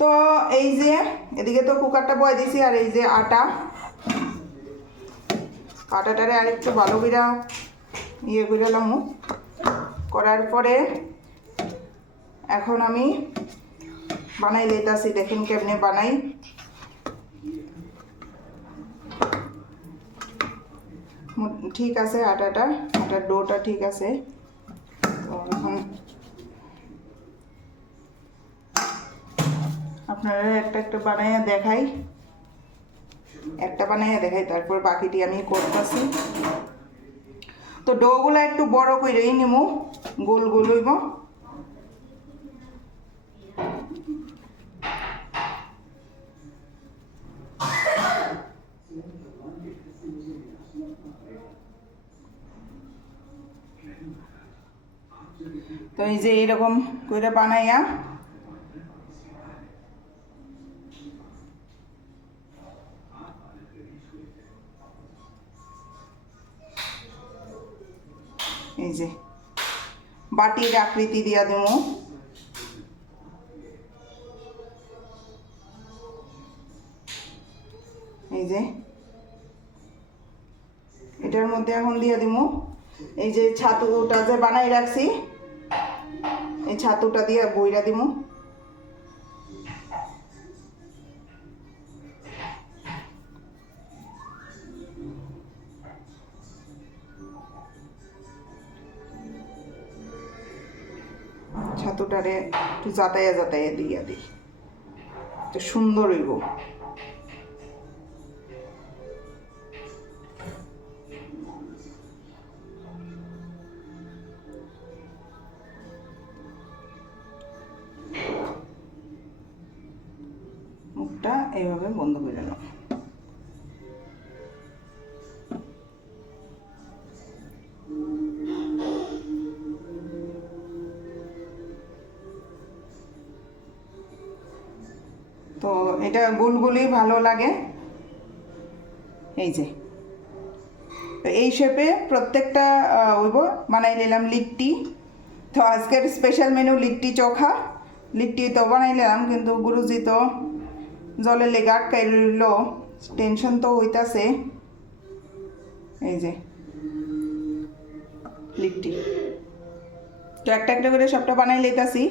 তো এই যে এদিকে তো কুকারটা বয়ে দিছি, আর এই যে আটাটারে আর একটু ভালো করে ইয়ে করে লামু। করার পরে এখন আমি বানাই লইতাছি, দেখেন কেমনে বানাই। ঠিক আছে, আটার ডোটা ঠিক আছে। তো এখন আপনারা একটা বানাইয়া দেখাই, তারপর বাকিটি আমি করতেছি। তো ডোগুলো একটু বড় করেই নিমু, গোল গোল হইব। তো এই যে এরকম করে বানাইয়া এই যে বাটির আকৃতি দিয়া দেবো। এই যে এটার মধ্যে এখন দিয়ে দিব এই যে ছাতুটা যে বানাই রাখছি, এই ছাতুটা দিয়ে বইরা দিব। ছাতুটারে একটু যাতায়া দিয়া দিই, তো সুন্দর হইব। মুখটা এইভাবে বন্ধ করে নাও। তো এটা গোলগুলি ভালো লাগে। এই যে এই শেপে প্রত্যেকটা হইব বানাই নিলাম লিট্টি। তো আজকের স্পেশাল মেনু লিট্টি চোখা। লিট্টি তো বানাই নিলাম, কিন্তু গুরুজি তো জলে লেগে আটকাই রইল, টেনশন তো হইতাছে। এই যে লিট্টি, তো একটা করে সবটা বানাই লইতাছি।